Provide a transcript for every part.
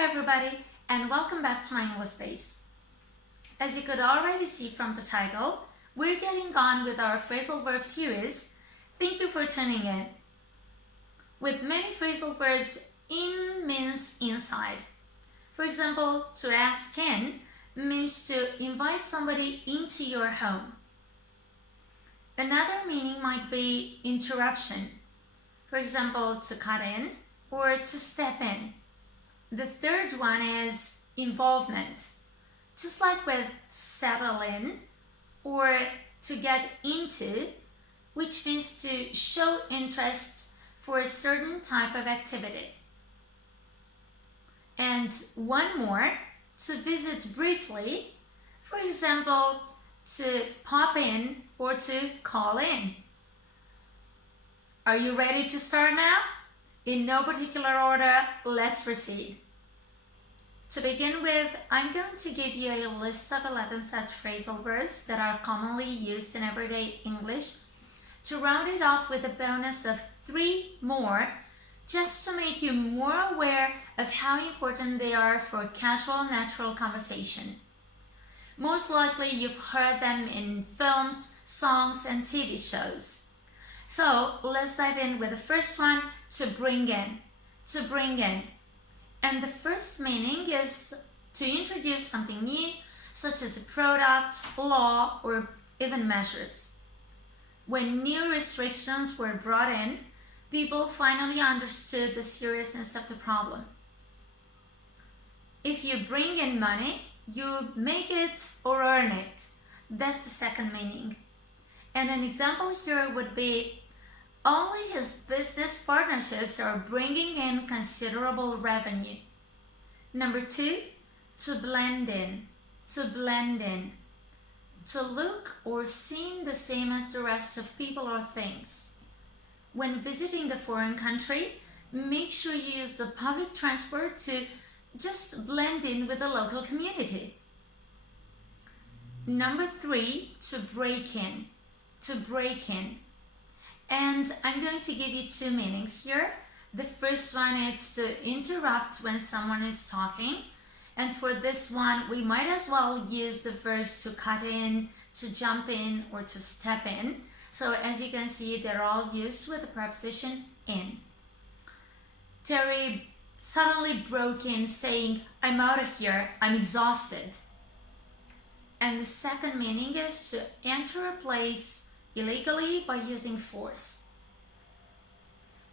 Hi everybody, and welcome back to my English space. As you could already see from the title, we're getting on with our phrasal verb series. Thank you for tuning in. With many phrasal verbs, in means inside. For example, to ask in means to invite somebody into your home. Another meaning might be interruption. For example, to cut in or to step in. The third one is involvement, just like with settle in or to get into, which means to show interest for a certain type of activity. And one more, to visit briefly, for example, to pop in or to call in. Are you ready to start now? In no particular order, let's proceed. To begin with, I'm going to give you a list of 11 such phrasal verbs that are commonly used in everyday English, to round it off with a bonus of 3 more, just to make you more aware of how important they are for casual, natural conversation. Most likely you've heard them in films, songs, and TV shows. So let's dive in with the first one, to bring in. To bring in. And the first meaning is to introduce something new, such as a product, law, or even measures. When new restrictions were brought in, people finally understood the seriousness of the problem. If you bring in money, you make it or earn it. That's the second meaning. And an example here would be, only his business partnerships are bringing in considerable revenue. Number 2, to blend in. To blend in. To look or seem the same as the rest of people or things. When visiting a foreign country, make sure you use the public transport to just blend in with the local community. Number 3, to break in. To break in. And I'm going to give you 2 meanings here. The first one is to interrupt when someone is talking. And for this one, we might as well use the verbs to cut in, to jump in, or to step in. So as you can see, they're all used with the preposition in. Terry suddenly broke in saying, "I'm out of here, I'm exhausted." And the second meaning is to enter a place illegally by using force.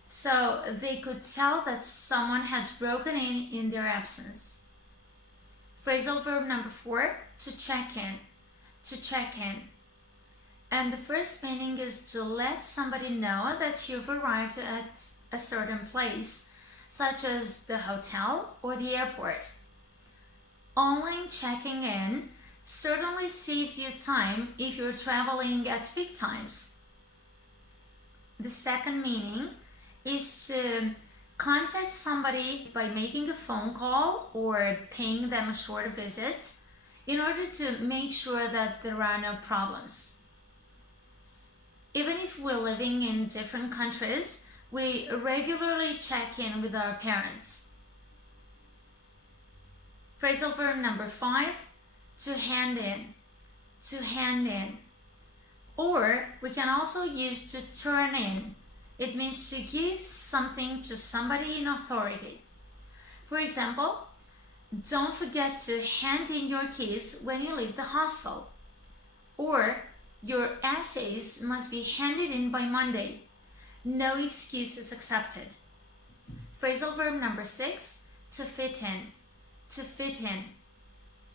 So they could tell that someone had broken in their absence. Phrasal verb number 4, to check in. To check in. And the first meaning is to let somebody know that you've arrived at a certain place, such as the hotel or the airport. Online checking in certainly saves you time if you're traveling at peak times. The second meaning is to contact somebody by making a phone call or paying them a short visit in order to make sure that there are no problems. Even if we're living in different countries, we regularly check in with our parents. Phrasal verb number 5, to hand in. To hand in. Or we can also use to turn in. It means to give something to somebody in authority. For example, don't forget to hand in your keys when you leave the hostel. Or your essays must be handed in by Monday. No excuses accepted. Phrasal verb number 6, to fit in. To fit in.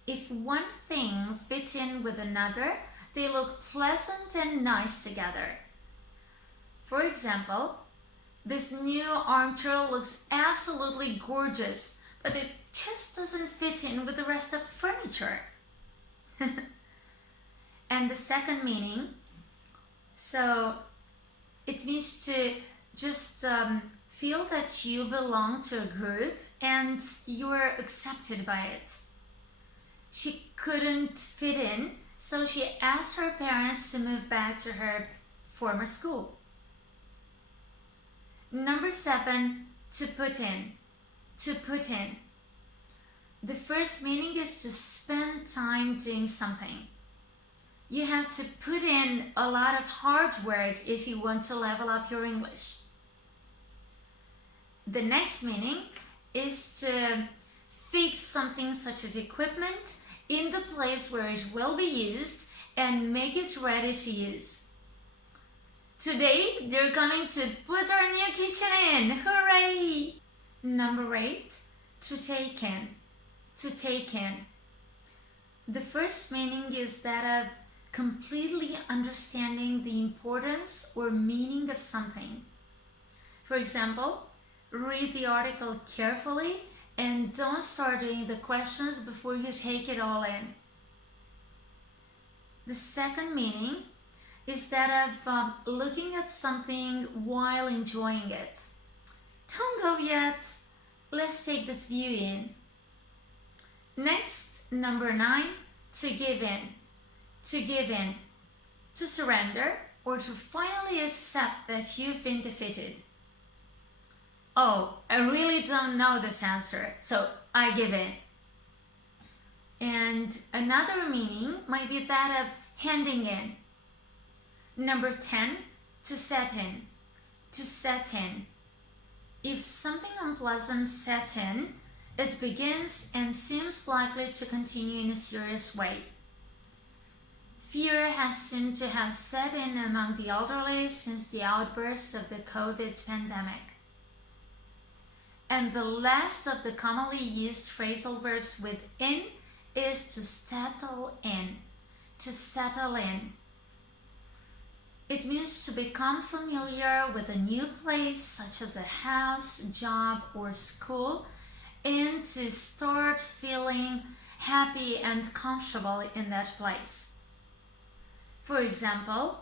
If one thing fits in with another, they look pleasant and nice together. For example, this new armchair looks absolutely gorgeous, but it just doesn't fit in with the rest of the furniture. And the second meaning, so it means to just feel that you belong to a group and you're accepted by it. She couldn't fit in, so she asked her parents to move back to her former school. Number 7, to put in. To put in. The first meaning is to spend time doing something. You have to put in a lot of hard work if you want to level up your English. The next meaning is to fix something such as equipment in the place where it will be used and make it ready to use. Today, they're coming to put our new kitchen in. Hooray! Number 8, to take in. To take in. The first meaning is that of completely understanding the importance or meaning of something. For example, read the article carefully and don't start doing the questions before you take it all in. The second meaning is that of looking at something while enjoying it. Don't go yet. Let's take this view in. Next, number 9, to give in. To give in. To surrender or to finally accept that you've been defeated. Oh, I really don't know this answer, so I give in. And another meaning might be that of handing in. Number 10, to set in. To set in. If something unpleasant sets in, it begins and seems likely to continue in a serious way. Fear has seemed to have set in among the elderly since the outburst of the COVID pandemic. And the last of the commonly used phrasal verbs with in is to settle in. To settle in. It means to become familiar with a new place, such as a house, job, or school, and to start feeling happy and comfortable in that place. For example,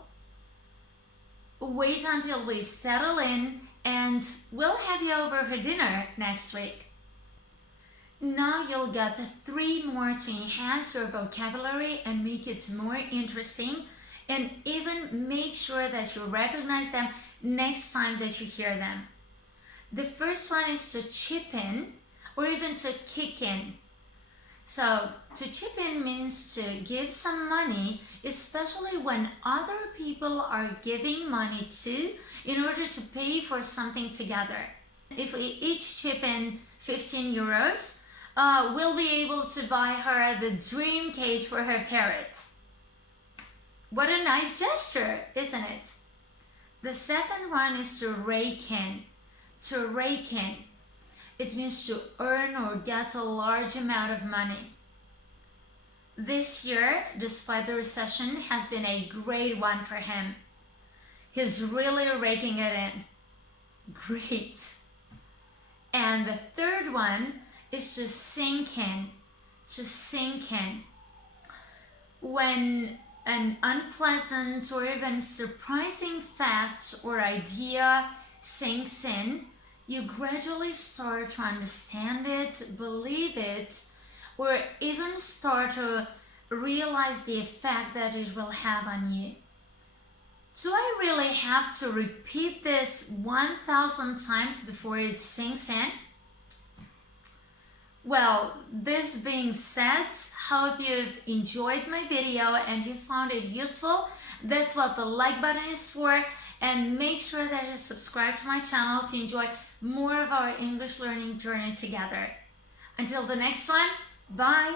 wait until we settle in and we'll have you over for dinner next week. Now you'll get 3 more to enhance your vocabulary and make it more interesting, and even make sure that you recognize them next time that you hear them. The first one is to chip in or even to kick in. So, to chip in means to give some money, especially when other people are giving money too, in order to pay for something together. If we each chip in 15 euros, we'll be able to buy her the dream cage for her parrot. What a nice gesture, isn't it? The second one is to rake in. To rake in. It means to earn or get a large amount of money. This year, despite the recession, has been a great one for him. He's really raking it in. Great. And the third one is to sink in. To sink in. When an unpleasant or even surprising fact or idea sinks in, you gradually start to understand it, believe it, or even start to realize the effect that it will have on you. Do I really have to repeat this 1,000 times before it sinks in? Well, this being said, hope you've enjoyed my video and you found it useful. That's what the like button is for, and make sure that you subscribe to my channel to enjoy more of our English learning journey together. Until the next one, bye!